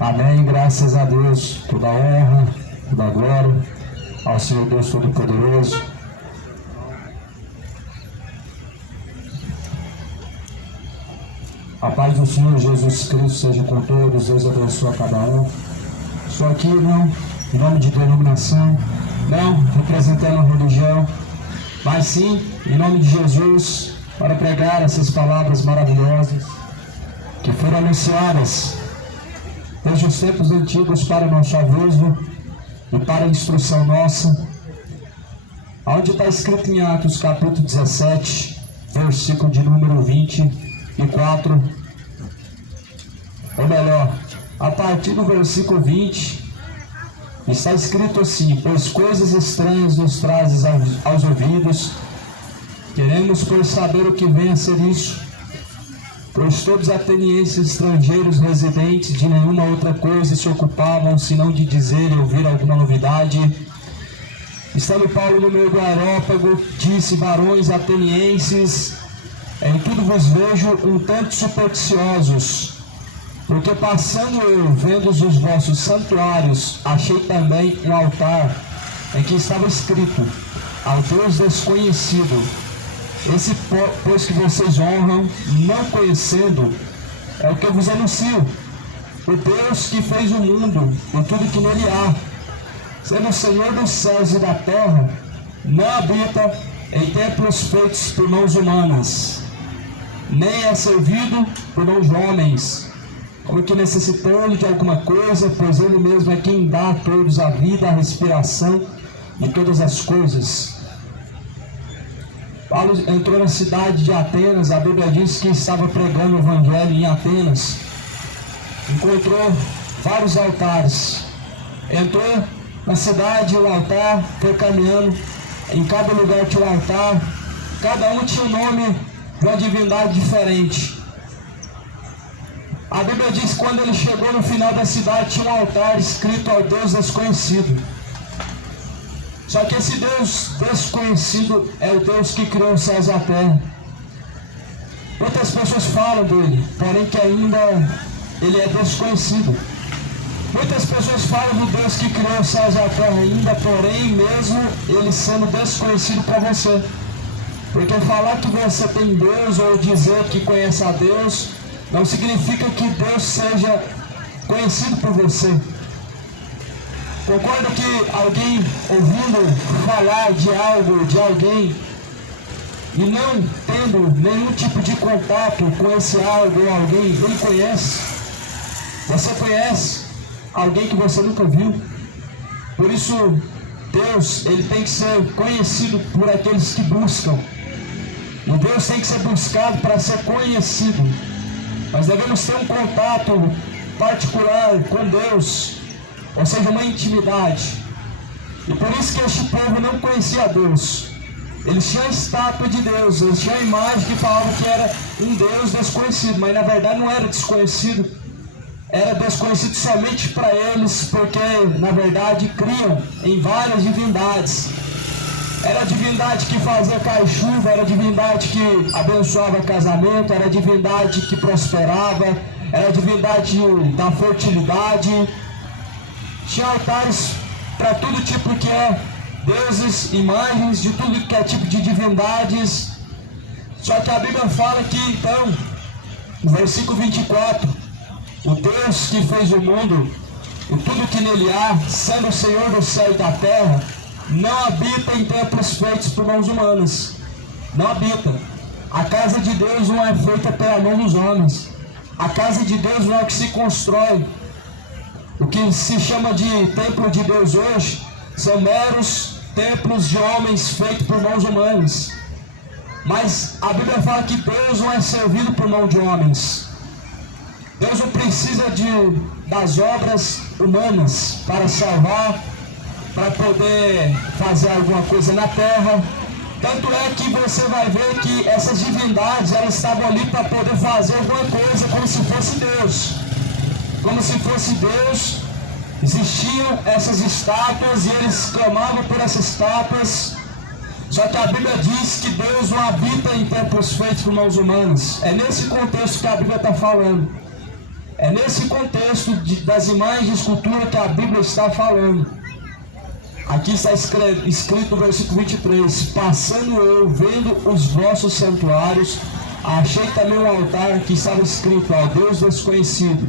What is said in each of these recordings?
Amém, graças a Deus, toda a honra, toda a glória ao Senhor Deus Todo-Poderoso. A paz do Senhor Jesus Cristo seja com todos, Deus abençoe a cada um. Estou aqui não em nome de denominação, não representando a religião, mas sim em nome de Jesus, para pregar essas palavras maravilhosas que foram anunciadas desde os tempos antigos para o nosso aviso e para a instrução nossa, onde está escrito em Atos capítulo 17, versículo de número 24, ou melhor, a partir do versículo 20, está escrito assim: pois coisas estranhas nos trazes aos ouvidos, queremos pois saber o que vem a ser isso. Pois todos os atenienses estrangeiros residentes de nenhuma outra coisa se ocupavam, senão de dizer e ouvir alguma novidade. Estando Paulo no meio do aerópago, disse: varões atenienses, em tudo vos vejo um tanto supersticiosos, porque passando eu, vendo os vossos santuários, achei também um altar, em que estava escrito: ao Deus desconhecido. Esse pois que vocês honram, não conhecendo, é o que eu vos anuncio: o Deus que fez o mundo e tudo que nele há, sendo o Senhor dos céus e da terra, não habita em templos feitos por mãos humanas, nem é servido por mãos de homens, como que necessitando de alguma coisa, pois Ele mesmo é quem dá a todos a vida, a respiração e todas as coisas. Paulo entrou na cidade de Atenas. A Bíblia diz que estava pregando o Evangelho em Atenas. Encontrou vários altares. Entrou na cidade, o altar, foi caminhando. Em cada lugar tinha um altar. Cada um tinha o nome de uma divindade diferente. A Bíblia diz que quando ele chegou no final da cidade, tinha um altar escrito ao Deus desconhecido. Só que esse Deus desconhecido é o Deus que criou os céus e a terra. Muitas pessoas falam dele, porém que ainda ele é desconhecido. Muitas pessoas falam do Deus que criou os céus e a terra ainda, porém mesmo ele sendo desconhecido para você. Porque falar que você tem Deus ou dizer que conhece a Deus, não significa que Deus seja conhecido por você. Concordo que alguém ouvindo falar de algo, de alguém, e não tendo nenhum tipo de contato com esse algo ou alguém, ele conhece. Você conhece alguém que você nunca viu. Por isso, Deus, ele tem que ser conhecido por aqueles que buscam. E Deus tem que ser buscado para ser conhecido. Nós devemos ter um contato particular com Deus, ou seja, uma intimidade. E por isso que este povo não conhecia Deus. Eles tinham a estátua de Deus, eles tinham a imagem que falava que era um Deus desconhecido, mas na verdade não era desconhecido. Era desconhecido somente para eles, porque na verdade criam em várias divindades. Era a divindade que fazia cair chuva, era a divindade que abençoava casamento, era a divindade que prosperava, era a divindade da fertilidade. Tinha altares para todo tipo que é deuses, imagens de tudo que é tipo de divindades. Só que a Bíblia fala que então, no versículo 24, o Deus que fez o mundo e tudo que nele há, sendo o Senhor do céu e da terra, não habita em templos feitos por mãos humanas. Não habita. A casa de Deus não é feita pela mão dos homens. A casa de Deus não é o que se constrói. O que se chama de templo de Deus hoje são meros templos de homens feitos por mãos humanas. Mas a Bíblia fala que Deus não é servido por mão de homens. Deus não precisa das obras humanas para salvar, para poder fazer alguma coisa na terra. Tanto é que você vai ver que essas divindades, elas estavam ali para poder fazer alguma coisa como se fosse Deus. Como se fosse Deus, existiam essas estátuas e eles clamavam por essas estátuas. Só que a Bíblia diz que Deus não habita em templos feitos por mãos humanas. É nesse contexto que a Bíblia está falando. É nesse contexto das imagens de escultura que a Bíblia está falando. Aqui está escrito no versículo 23: passando eu, vendo os vossos santuários, achei também um altar que estava escrito ao Deus desconhecido.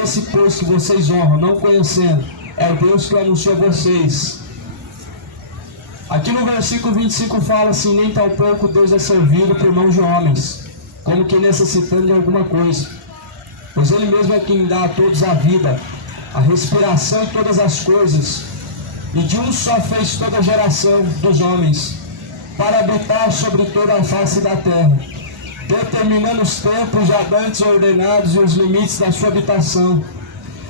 Esse, pois, que vocês honram, não conhecendo, é o Deus que anunciou a vocês. Aqui no versículo 25 fala assim: nem tampouco Deus é servido por mãos de homens, como que necessitando de alguma coisa, pois Ele mesmo é quem dá a todos a vida, a respiração e todas as coisas. E de um só fez toda a geração dos homens, para habitar sobre toda a face da terra, determinando os tempos já antes ordenados e os limites da sua habitação,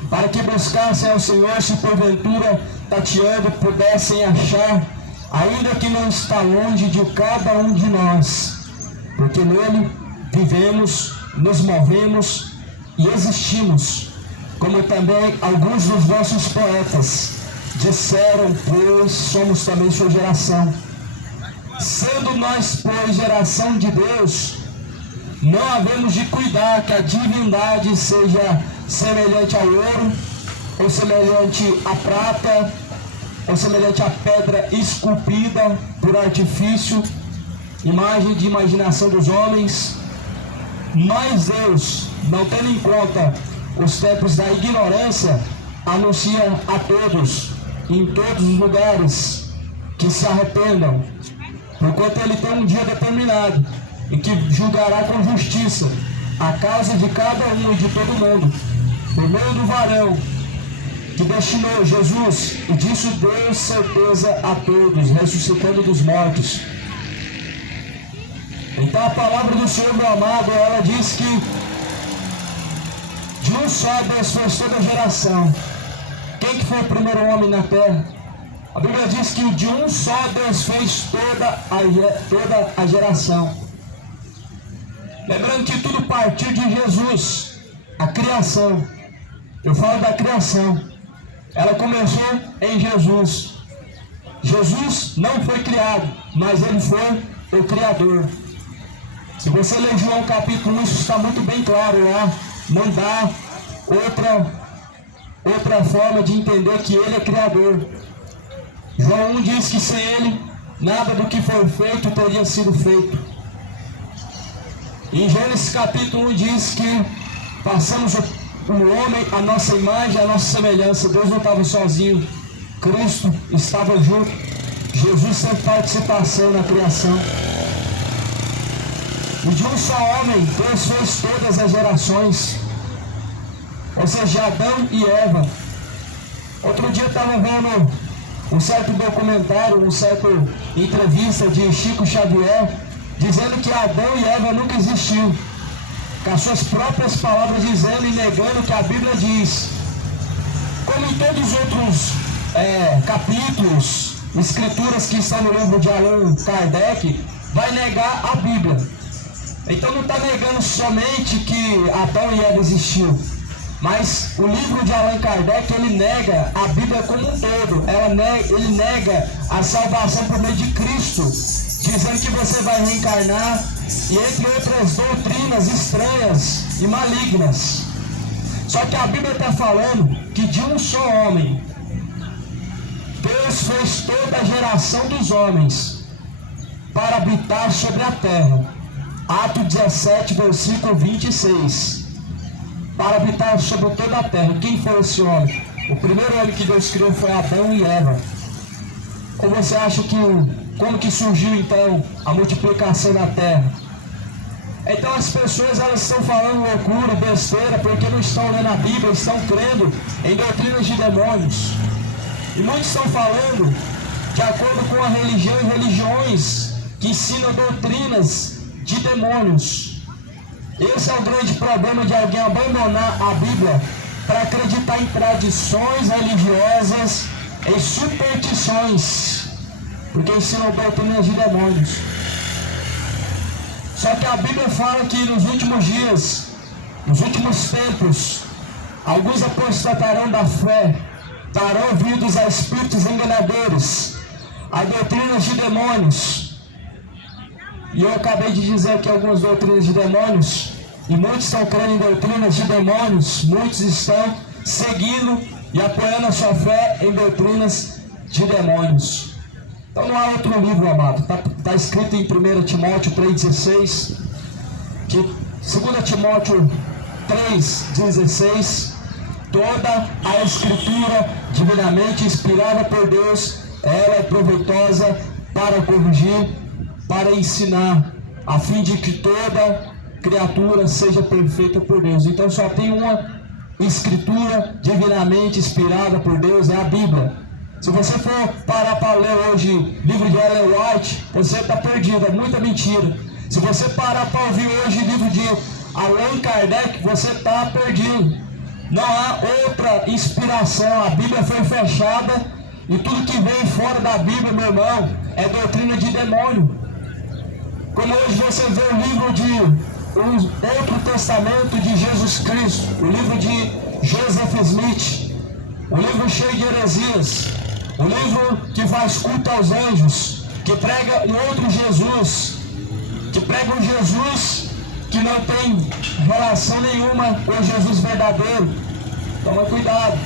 para que buscassem ao Senhor, se porventura, tateando, pudessem achar, ainda que não está longe de cada um de nós, porque nele vivemos, nos movemos e existimos, como também alguns dos vossos poetas disseram, pois somos também sua geração. Sendo nós, pois, geração de Deus, não havemos de cuidar que a divindade seja semelhante ao ouro, ou semelhante à prata, ou semelhante à pedra esculpida por artifício, imagem de imaginação dos homens. Mas Deus, não tendo em conta os tempos da ignorância, anuncia a todos, em todos os lugares, que se arrependam, porquanto Ele tem um dia determinado, em que julgará com justiça a causa de cada um e de todo mundo, por meio do varão que destinou Jesus, e disso deu certeza a todos, ressuscitando dos mortos. Então a palavra do Senhor, meu amado, ela diz que de um só Deus fez toda a geração. Quem que foi o primeiro homem na terra? A Bíblia diz que de um só Deus fez toda a geração. Lembrando que tudo partiu de Jesus, a criação. Eu falo da criação. Ela começou em Jesus. Jesus não foi criado, mas Ele foi o Criador. Se você ler João capítulo 1, isso está muito bem claro lá. Não dá outra forma de entender que Ele é Criador. João 1 diz que sem Ele, nada do que foi feito teria sido feito. Em Gênesis capítulo 1 diz que passamos o homem, a nossa imagem, a nossa semelhança. Deus não estava sozinho, Cristo estava junto. Jesus teve participação na criação. E de um só homem, Deus fez todas as gerações, ou seja, Adão e Eva. Outro dia eu estava vendo um certo documentário, uma certa entrevista de Chico Xavier, dizendo que Adão e Eva nunca existiu, com as suas próprias palavras dizendo e negando o que a Bíblia diz. Como em todos os outros capítulos, escrituras que estão no livro de Allan Kardec, vai negar a Bíblia. Então não está negando somente que Adão e Eva existiu, mas o livro de Allan Kardec, ele nega a Bíblia como um todo. Ele nega a salvação por meio de Cristo, dizendo que você vai reencarnar, e entre outras doutrinas estranhas e malignas. Só que a Bíblia está falando que de um só homem, Deus fez toda a geração dos homens para habitar sobre a terra. Atos 17, versículo 26. Para habitar sobre toda a terra. Quem foi esse homem? O primeiro homem que Deus criou foi Adão e Eva. Como você acha que como que surgiu então a multiplicação na terra? Então as pessoas, elas estão falando loucura, besteira, porque não estão lendo a Bíblia, estão crendo em doutrinas de demônios. E muitos estão falando de acordo com a religião e religiões que ensinam doutrinas de demônios. Esse é o grande problema de alguém abandonar a Bíblia para acreditar em tradições religiosas, em superstições, porque ensinam doutrinas de demônios. Só que a Bíblia fala que nos últimos dias, nos últimos tempos, alguns apostatarão da fé, darão ouvidos a espíritos enganadores, a doutrinas de demônios. E eu acabei de dizer aqui algumas doutrinas de demônios. e muitos estão crendo em doutrinas de demônios, muitos estão seguindo e apoiando a sua fé em doutrinas de demônios. Então não há outro livro, amado. Está escrito em 1 Timóteo 3,16, que 2 Timóteo 3,16, toda a escritura divinamente inspirada por Deus, ela é proveitosa para corrigir, para ensinar, a fim de que toda criatura seja perfeita por Deus. Então só tem uma escritura divinamente inspirada por Deus, é a Bíblia. Se você for parar para ler hoje livro de Ellen White, você está perdido, é muita mentira. Se você parar para ouvir hoje livro de Allan Kardec, você está perdido. Não há outra inspiração, a Bíblia foi fechada e tudo que vem fora da Bíblia, meu irmão, é doutrina de demônio. Como hoje você vê o livro de Outro Testamento de Jesus Cristo, o livro de Joseph Smith, o livro cheio de heresias, o livro que faz culto aos anjos, que prega um outro Jesus, que prega um Jesus que não tem relação nenhuma com o Jesus verdadeiro. Toma cuidado,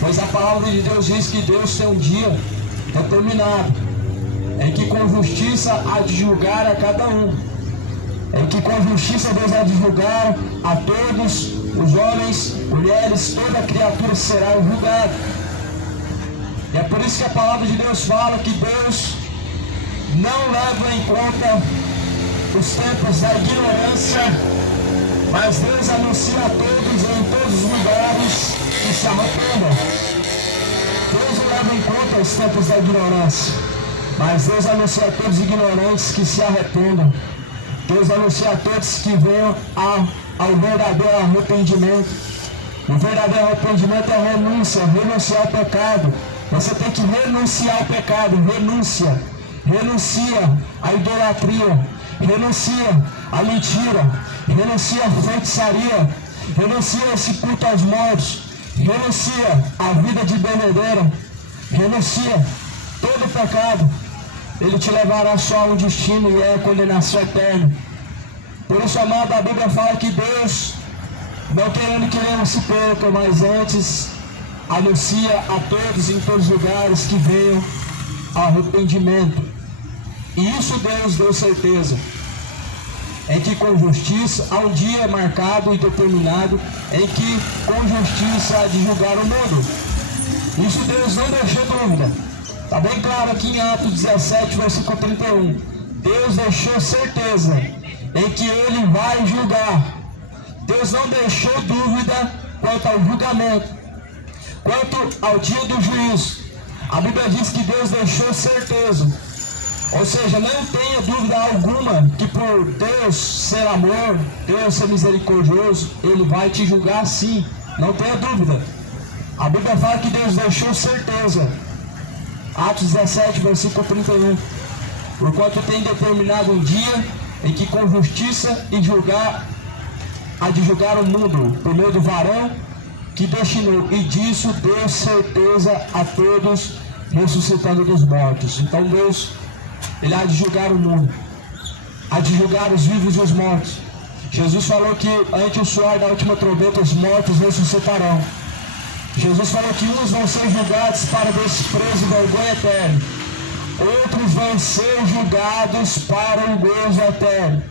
pois a palavra de Deus diz que Deus tem um dia determinado, em que com justiça há de julgar a cada um, em que com justiça Deus há de julgar a todos os homens, mulheres, toda criatura será julgada. E é por isso que a palavra de Deus fala que Deus não leva em conta os tempos da ignorância, mas Deus anuncia a todos em todos os lugares que se arrependam. Deus não leva em conta os tempos da ignorância, mas Deus anuncia a todos os ignorantes que se arrependam. Deus anuncia a todos que venham ao verdadeiro arrependimento. O verdadeiro arrependimento é renunciar ao pecado. Você tem que renunciar ao pecado, renuncia à idolatria, renuncia à mentira, renuncia à feitiçaria, renuncia esse culto aos mortos, renuncia à vida de bebedeira, renuncia todo pecado. Ele te levará só a um destino, e é a condenação eterna. Por isso, amado, a Bíblia fala que Deus, não querendo que nenhum se perca, mas antes anuncia a todos em todos os lugares que venham ao arrependimento. E isso Deus deu certeza, em que com justiça há um dia marcado e determinado, em que com justiça há de julgar o mundo. Isso Deus não deixou dúvida. Está bem claro aqui em Atos 17, versículo 31. Deus deixou certeza em que Ele vai julgar. Deus não deixou dúvida quanto ao julgamento, quanto ao dia do juízo. A Bíblia diz que Deus deixou certeza. Ou seja, não tenha dúvida alguma que por Deus ser amor, Deus ser misericordioso, Ele vai te julgar sim. Não tenha dúvida. A Bíblia fala que Deus deixou certeza. Atos 17, versículo 31. Porquanto tem determinado um dia em que com justiça e há de julgar o mundo, por meio do varão que destinou, e disso deu certeza a todos, ressuscitando dos mortos. Então Deus, Ele há de julgar o mundo, há de julgar os vivos e os mortos. Jesus falou que ante o soar da última trombeta os mortos ressuscitarão. Jesus falou que uns vão ser julgados para desprezo e vergonha eterna, outros vão ser julgados para o gozo eterno.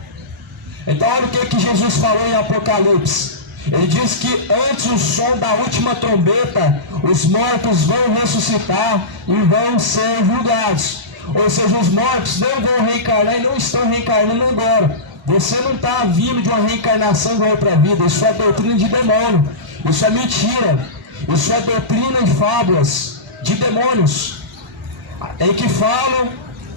Então olha o que Jesus falou em Apocalipse. Ele diz que antes do som da última trombeta, os mortos vão ressuscitar e vão ser julgados. Ou seja, os mortos não vão reencarnar e não estão reencarnando agora. Você não está vindo de uma reencarnação da outra vida. Isso é doutrina de demônio. Isso é mentira. Isso é doutrina e fábulas de demônios, em que falam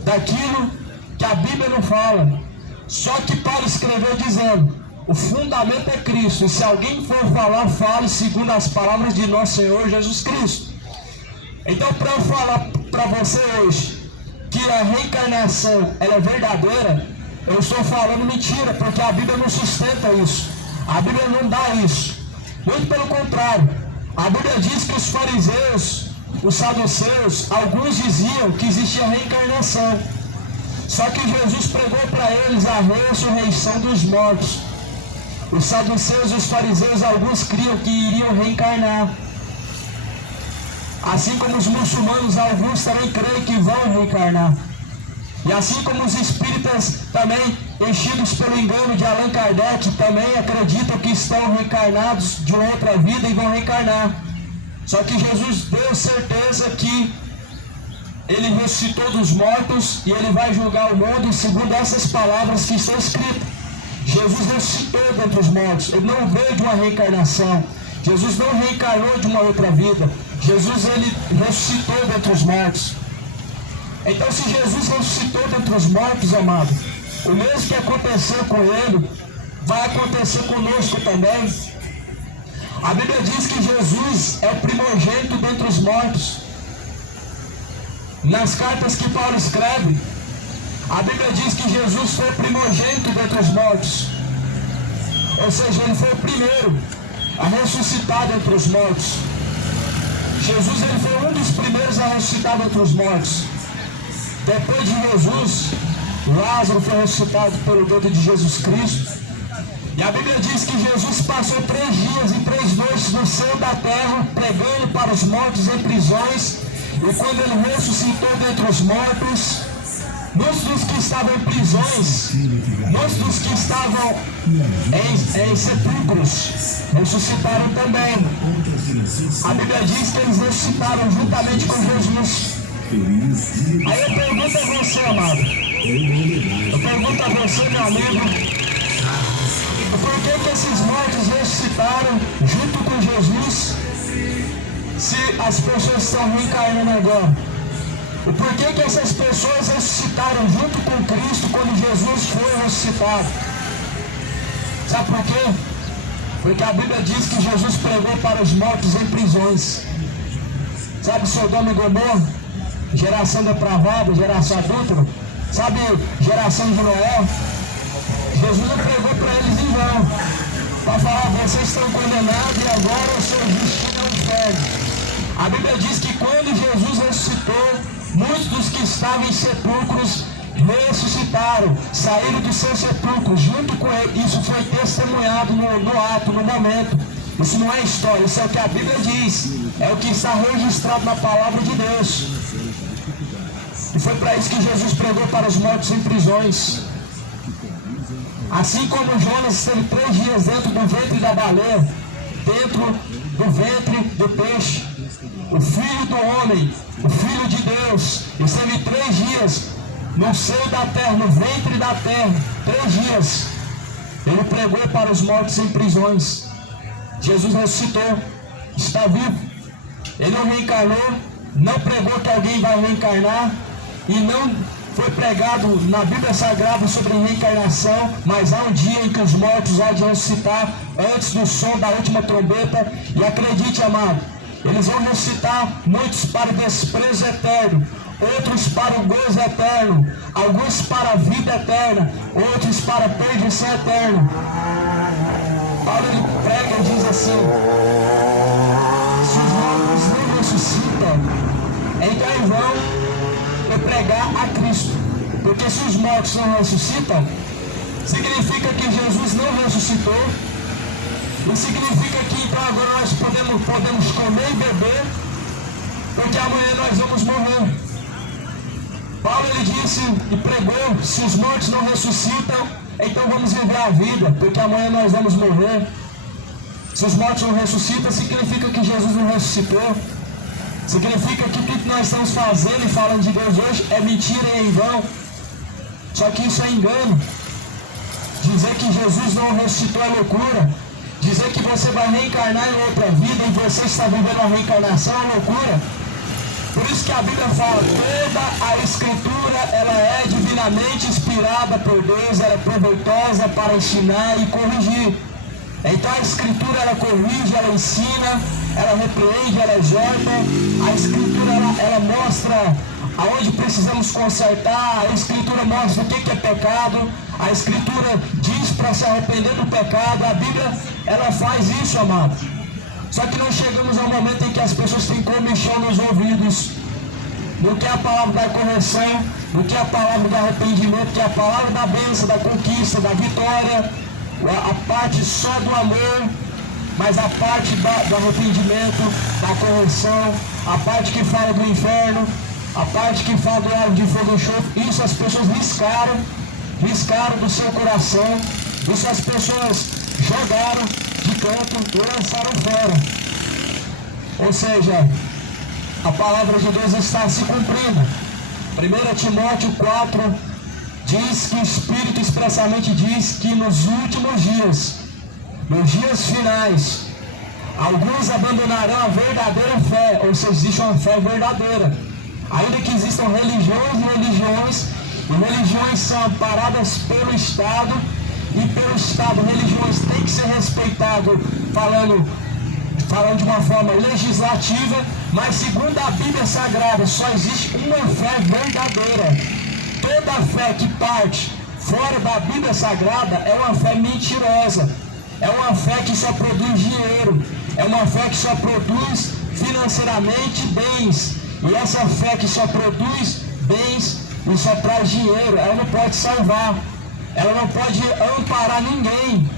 daquilo que a Bíblia não fala. Só que Paulo escreveu dizendo: o fundamento é Cristo, e se alguém for falar, fale segundo as palavras de nosso Senhor Jesus Cristo. Então, para eu falar para você hoje que a reencarnação ela é verdadeira, eu estou falando mentira, porque a Bíblia não sustenta isso. A Bíblia não dá isso. Muito pelo contrário. A Bíblia diz que os fariseus, os saduceus, alguns diziam que existia reencarnação. Só que Jesus pregou para eles a ressurreição dos mortos. Os saduceus e os fariseus, alguns criam que iriam reencarnar. Assim como os muçulmanos, alguns também creem que vão reencarnar. E assim como os espíritas também, enchidos pelo engano de Allan Kardec, também acreditam que estão reencarnados de outra vida e vão reencarnar. Só que Jesus deu certeza que Ele ressuscitou dos mortos e Ele vai julgar o mundo segundo essas palavras que estão escritas. Jesus ressuscitou dentre os mortos, Ele não veio de uma reencarnação. Jesus não reencarnou de uma outra vida. Jesus, Ele ressuscitou dentre os mortos. Então, se Jesus ressuscitou dentre os mortos, amado, o mesmo que aconteceu com Ele, vai acontecer conosco também. A Bíblia diz que Jesus é o primogênito dentre os mortos. Nas cartas que Paulo escreve, a Bíblia diz que Jesus foi o primogênito dentre os mortos. Ou seja, Ele foi o primeiro a ressuscitar dentre os mortos. Jesus, Ele foi um dos primeiros a ressuscitar dentre os mortos. Depois de Jesus, Lázaro foi ressuscitado pelo dedo de Jesus Cristo. E a Bíblia diz que Jesus passou 3 dias e 3 noites no céu da terra, pregando para os mortos em prisões. E quando Ele ressuscitou dentre os mortos, muitos dos que estavam em prisões, muitos dos que estavam em sepulcros, ressuscitaram também. A Bíblia diz que eles ressuscitaram juntamente com Jesus. Aí eu pergunto a você, amado, eu pergunto a você, meu amigo, por que esses mortos ressuscitaram junto com Jesus, se as pessoas estão reencarnando agora? E por que essas pessoas ressuscitaram junto com Cristo quando Jesus foi ressuscitado? Sabe por quê? Porque a Bíblia diz que Jesus pregou para os mortos em prisões. Sabe Sodoma e Gomorra? Geração depravada, geração adúltera, sabe, geração de Noé? Jesus não pregou para eles em vão, para falar, vocês estão condenados e agora o seu destino é o inferno. A Bíblia diz que quando Jesus ressuscitou, muitos dos que estavam em sepulcros ressuscitaram, saíram dos seus sepulcros junto com ele. Isso foi testemunhado no ato, no momento. Isso não é história, isso é o que a Bíblia diz, é o que está registrado na palavra de Deus. E foi para isso que Jesus pregou para os mortos em prisões. Assim como Jonas esteve 3 dias dentro do ventre da baleia, dentro do ventre do peixe, o Filho do Homem, o Filho de Deus, esteve 3 dias no seio da terra, no ventre da terra, 3 dias. Ele pregou para os mortos em prisões. Jesus ressuscitou, está vivo. Ele não reencarnou, não pregou que alguém vai reencarnar, e não foi pregado na Bíblia Sagrada sobre reencarnação, mas há um dia em que os mortos hão de ressuscitar antes do som da última trombeta. E acredite, amado, eles vão ressuscitar, muitos para o desprezo eterno, outros para o gozo eterno, alguns para a vida eterna, outros para a perdição eterna. Paulo, ele prega e diz assim: se os mortos não ressuscitam, então em vão eu pregar a Cristo. Porque se os mortos não ressuscitam, significa que Jesus não ressuscitou. E significa que então agora nós podemos comer e beber, porque amanhã nós vamos morrer. Paulo, ele disse e pregou: se os mortos não ressuscitam, então vamos viver a vida, porque amanhã nós vamos morrer. Se os mortos não ressuscitam, significa que Jesus não ressuscitou. Significa que tudo que nós estamos fazendo e falando de Deus hoje é mentira e é em vão. Só que isso é engano. Dizer que Jesus não ressuscitou é loucura. Dizer que você vai reencarnar em outra vida e você está vivendo uma reencarnação é loucura. Por isso que a Bíblia fala: toda a Escritura, ela é divinamente inspirada por Deus, ela é proveitosa para ensinar e corrigir. Então a Escritura, ela corrige, ela ensina, ela repreende, ela exorta. A Escritura, ela mostra aonde precisamos consertar. A Escritura mostra o que é pecado. A Escritura diz para se arrepender do pecado. A Bíblia, ela faz isso, amado. Só que nós chegamos ao momento em que as pessoas têm comichão nos ouvidos. No que é a palavra da correção, no que é a palavra do arrependimento, que é a palavra da bênção, da conquista, da vitória. a parte só do amor, mas a parte do arrependimento, da correção, a parte que fala do inferno, a parte que fala do lago de fogo e enxofre, isso as pessoas riscaram do seu coração, isso as pessoas jogaram de canto e lançaram fora. Ou seja, a palavra de Deus está se cumprindo. 1 Timóteo 4 diz que o Espírito expressamente diz que nos últimos dias, nos dias finais, alguns abandonarão a verdadeira fé, ou seja, existe uma fé verdadeira. Ainda que existam religiões, e religiões são amparadas pelo Estado, e pelo Estado, religiões têm que ser respeitadas, falando de uma forma legislativa, mas segundo a Bíblia Sagrada, só existe uma fé verdadeira. Toda fé que parte fora da Bíblia Sagrada é uma fé mentirosa, é uma fé que só produz dinheiro, é uma fé que só produz financeiramente bens, e essa fé que só produz bens e só traz dinheiro, ela não pode salvar, ela não pode amparar ninguém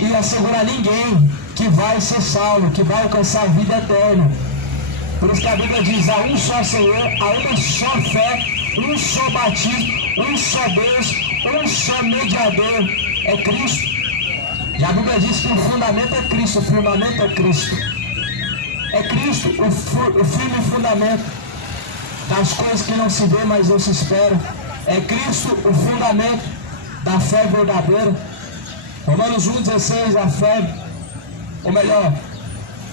e assegurar ninguém que vai ser salvo, que vai alcançar a vida eterna. Por isso que a Bíblia diz: há um só Senhor, há uma só fé, um só batismo, um só Deus, um só mediador, é Cristo. E a Bíblia diz que o fundamento é Cristo, o fundamento é Cristo. É Cristo o firme fundamento das coisas que não se vê, mas não se espera. É Cristo o fundamento da fé verdadeira. Romanos 1,16, a fé, ou melhor,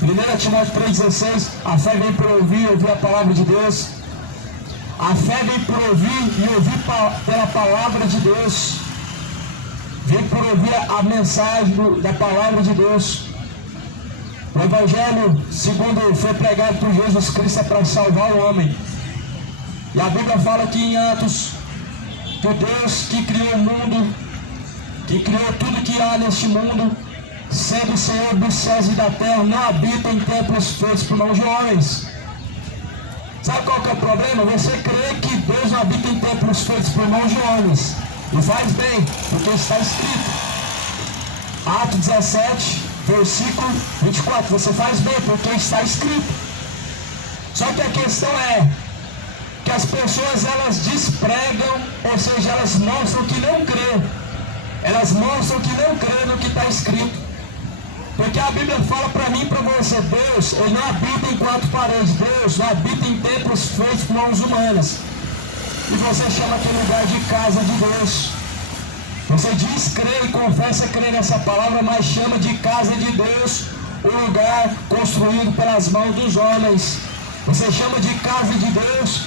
1 Timóteo 3,16, a fé vem por ouvir a palavra de Deus. A fé vem por ouvir e ouvir pela palavra de Deus. Vem por ouvir a mensagem da palavra de Deus. O Evangelho, segundo foi pregado por Jesus Cristo, é para salvar o homem. E a Bíblia fala aqui em Atos que o Deus que criou o mundo, que criou tudo que há neste mundo, sendo o Senhor dos céus e da terra, não habita em templos feitos por mãos de homens. Sabe qual que é o problema? Você crê que Deus não habita em templos feitos por mãos de homens. E faz bem, porque está escrito. Atos 17, versículo 24. Você faz bem, porque está escrito. Só que a questão é que as pessoas, elas despregam, ou seja, elas mostram que não crê. Elas mostram que não crê no que está escrito. Porque a Bíblia fala para mim e para você: Deus, Ele não habita em quatro paredes. Deus não habita em templos feitos por mãos humanas. E você chama aquele lugar de casa de Deus. Você diz crer e confessa crer nessa palavra, mas chama de casa de Deus o lugar construído pelas mãos dos homens. Você chama de casa de Deus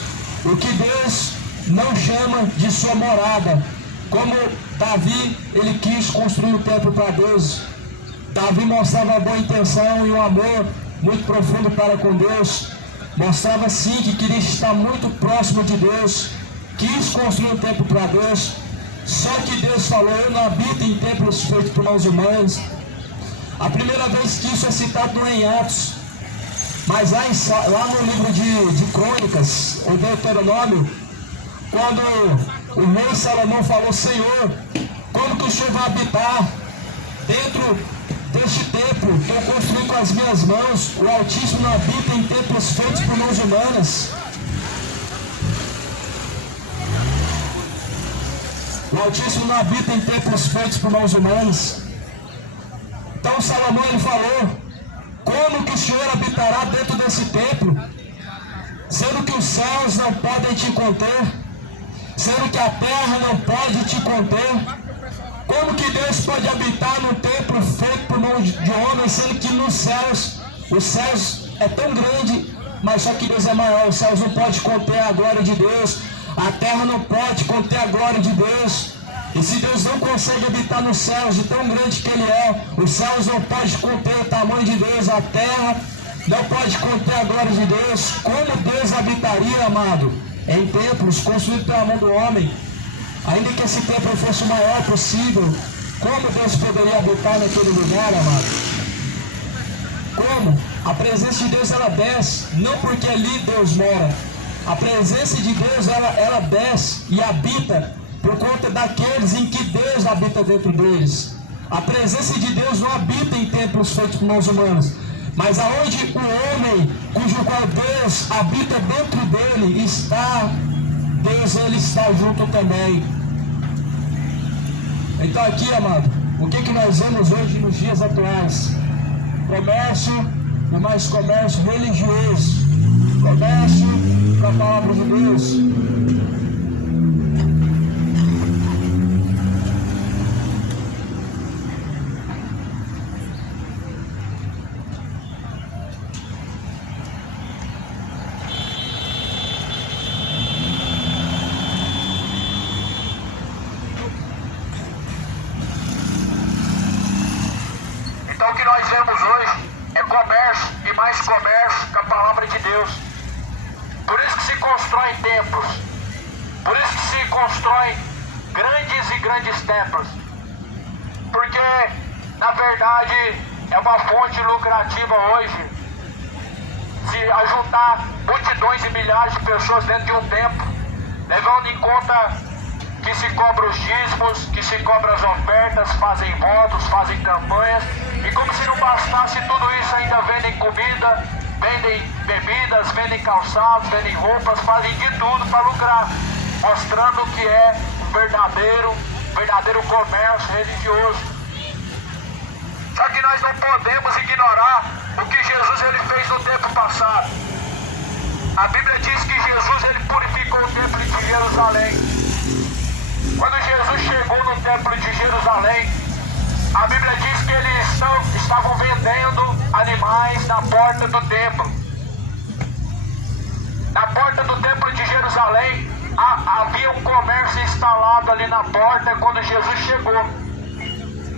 o que Deus não chama de sua morada. Como Davi, ele quis construir um templo para Deus. Davi mostrava boa intenção e um amor muito profundo para com Deus. Mostrava sim que queria estar muito próximo de Deus. Quis construir um templo para Deus. Só que Deus falou: eu não habito em templos feitos por mãos humanas. A primeira vez que isso é citado não é em Atos, mas lá no livro de Crônicas, o Deuteronômio, quando o rei Salomão falou: Senhor, como que o Senhor vai habitar dentro deste templo que eu construí com as minhas mãos? O Altíssimo não habita em templos feitos por mãos humanas. O Altíssimo não habita em templos feitos por mãos humanas. Então Salomão, ele falou: como que o Senhor habitará dentro desse templo, sendo que os céus não podem te conter, sendo que a terra não pode te conter? Como que Deus pode habitar num templo feito por mãos de homens, sendo que nos céus, os céus é tão grande, mas só que Deus é maior. Os céus não podem conter a glória de Deus, a terra não pode conter a glória de Deus. E se Deus não consegue habitar nos céus, de tão grande que Ele é, os céus não podem conter o tamanho de Deus, a terra não pode conter a glória de Deus, como Deus habitaria, amado, em templos construídos pela mão do homem? Ainda que esse templo fosse o maior possível, como Deus poderia habitar naquele lugar, amado? Como? A presença de Deus, ela desce, não porque ali Deus mora. A presença de Deus, ela desce e habita, por conta daqueles em que Deus habita dentro deles. A presença de Deus não habita em templos feitos por mãos humanas, mas aonde o homem, cujo qual Deus habita dentro dele, está, Deus ele está junto também. Então aqui, amado, o que nós vemos hoje nos dias atuais? Comércio e mais comércio religioso, comércio com a palavra de Deus. Então o que nós vemos hoje é comércio e mais comércio com a palavra de Deus. Por isso que se constroem templos, por isso que se constroem grandes e grandes templos, porque na verdade é uma fonte lucrativa hoje se ajuntar multidões e milhares de pessoas dentro de um templo, levando em conta que se cobra os dízimos, que se cobra as ofertas, fazem votos, fazem campanhas, e como se não bastasse tudo isso, ainda vendem comida, vendem bebidas, vendem calçados, vendem roupas, fazem de tudo para lucrar, mostrando que é um verdadeiro comércio religioso. Só que nós não podemos ignorar o que Jesus ele fez no tempo passado. A Bíblia diz que Jesus ele purificou o templo de Jerusalém. Quando Jesus chegou no templo de Jerusalém, a Bíblia diz que eles estavam vendendo animais na porta do templo. Na porta do templo de Jerusalém, havia um comércio instalado ali na porta quando Jesus chegou.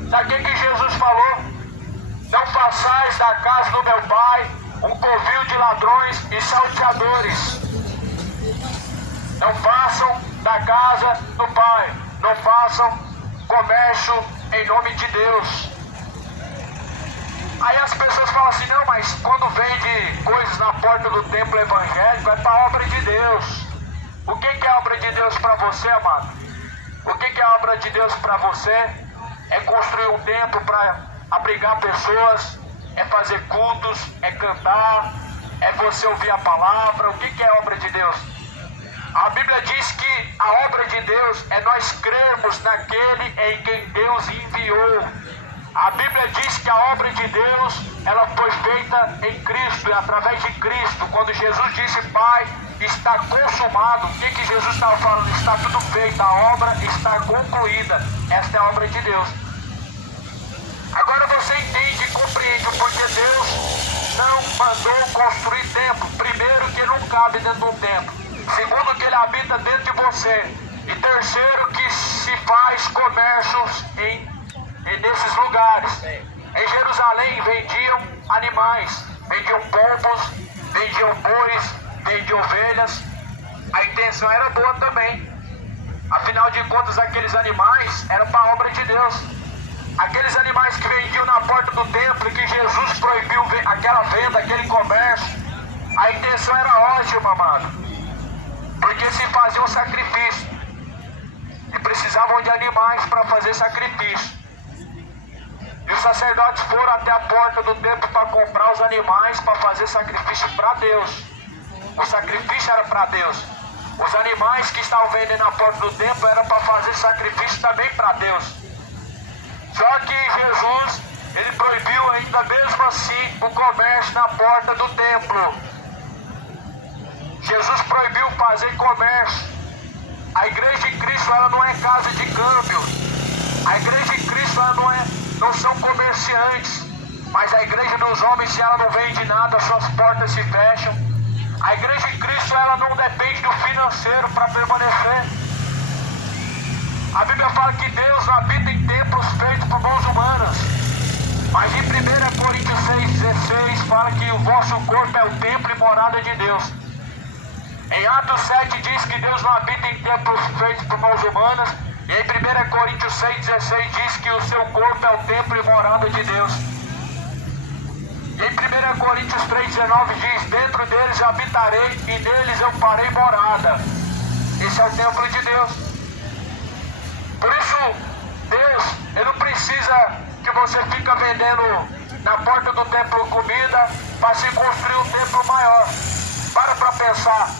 Sabe o que Jesus falou? Não façais da casa do meu pai um covil de ladrões e salteadores. Não façam da casa do pai, não façam comércio em nome de Deus. Aí as pessoas falam assim, não, mas quando vende coisas na porta do templo evangélico é para a obra de Deus. O que é a obra de Deus para você, amado? O que é a obra de Deus para você? É construir um templo para abrigar pessoas, é fazer cultos, é cantar, é você ouvir a palavra. O que é a obra de Deus? A Bíblia diz que a obra de Deus é nós crermos naquele em quem Deus enviou. A Bíblia diz que a obra de Deus, ela foi feita em Cristo, através de Cristo. Quando Jesus disse, Pai, está consumado, o que Jesus estava falando? Está tudo feito, a obra está concluída. Esta é a obra de Deus. Agora você entende e compreende o porquê Deus não mandou construir templo. Primeiro, que ele não cabe dentro de um templo. Segundo, que ele habita dentro de você. E terceiro, que se faz comércios nesses lugares. Em Jerusalém vendiam animais, vendiam pombos, vendiam bois, vendiam ovelhas. A intenção era boa também. Afinal de contas, aqueles animais eram para a obra de Deus. Aqueles animais que vendiam na porta do templo e que Jesus proibiu aquela venda, aquele comércio, a intenção era ótima, amado, porque se fazia um sacrifício e precisavam de animais para fazer sacrifício. E os sacerdotes foram até a porta do templo para comprar os animais para fazer sacrifício para Deus. O sacrifício era para Deus. Os animais que estavam vendendo na porta do templo era para fazer sacrifício também para Deus. Só que Jesus, ele proibiu ainda mesmo assim o comércio na porta do templo. Jesus proibiu fazer comércio. A igreja de Cristo, ela não é casa de câmbio. A igreja de Cristo, ela não são comerciantes. Mas a igreja dos homens, se ela não vende nada, suas portas se fecham. A igreja de Cristo, ela não depende do financeiro para permanecer. A Bíblia fala que Deus não habita em templos feitos por mãos humanas. Mas em 1 Coríntios 6,16 fala que o vosso corpo é o templo e morada de Deus. Em Atos 7 diz que Deus não habita em templos feitos por mãos humanas. E em 1 Coríntios 6,16 diz que o seu corpo é o templo e morada de Deus. E em 1 Coríntios 3,19 diz, dentro deles habitarei e neles eu farei morada. Esse é o templo de Deus. você fica vendendo na porta do templo comida para se construir um templo maior. Para pensar,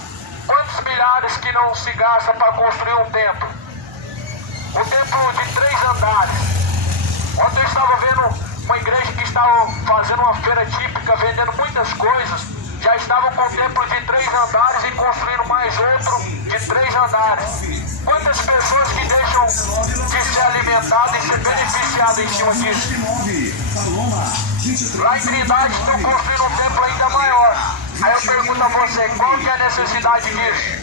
quantos milhares que não se gasta para construir um templo? Um templo de 3 andares. Ontem eu estava vendo uma igreja que estava fazendo uma feira típica, vendendo muitas coisas. Já estavam com um templo de 3 andares e construindo mais outro de 3 andares. Quantas pessoas que deixam de ser alimentadas e ser beneficiadas em cima disso? Lá em Trindade estão construindo um templo ainda maior. Aí eu pergunto a você, qual que é a necessidade disso?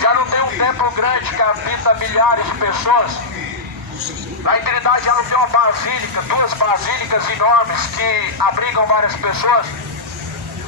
Já não tem um templo grande que habita milhares de pessoas? Lá em Trindade já não tem uma basílica, 2 basílicas enormes que abrigam várias pessoas?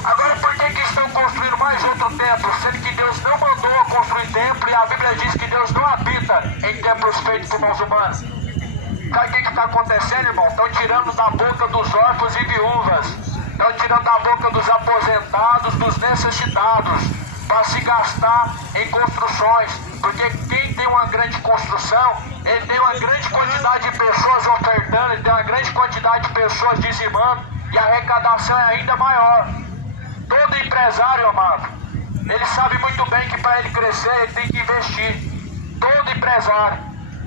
Agora por que estão construindo mais outro templo, sendo que Deus não mandou construir templo e a Bíblia diz que Deus não habita em templos feitos por mãos humanas? Sabe o que está acontecendo, irmão? Estão tirando da boca dos órfãos e viúvas, estão tirando da boca dos aposentados, dos necessitados, para se gastar em construções, porque quem tem uma grande construção, ele tem uma grande quantidade de pessoas ofertando, ele tem uma grande quantidade de pessoas dizimando, e a arrecadação é ainda maior. Todo empresário, amado, ele sabe muito bem que para ele crescer, ele tem que investir. Todo empresário,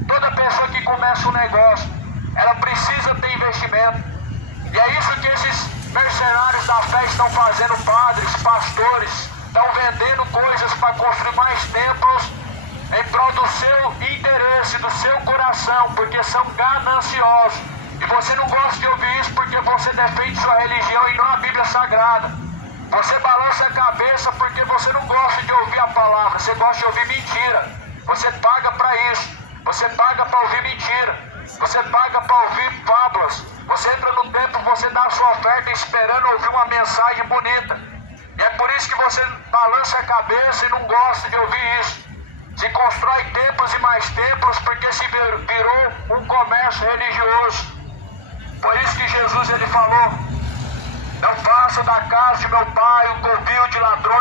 toda pessoa que começa um negócio, ela precisa ter investimento. E é isso que esses mercenários da fé estão fazendo, padres, pastores, estão vendendo coisas para construir mais templos em prol do seu interesse, do seu coração, porque são gananciosos. E você não gosta de ouvir isso porque você defende sua religião e não a Bíblia Sagrada. Você balança a cabeça porque você não gosta de ouvir a palavra, você gosta de ouvir mentira. Você paga para isso, você paga para ouvir mentira, você paga para ouvir fábulas. Você entra no templo, você dá a sua oferta esperando ouvir uma mensagem bonita. E é por isso que você balança a cabeça e não gosta de ouvir isso. Se constrói templos e mais templos porque se virou um comércio religioso. Por isso que Jesus ele falou: não faça da casa de meu pai um covil de ladrões.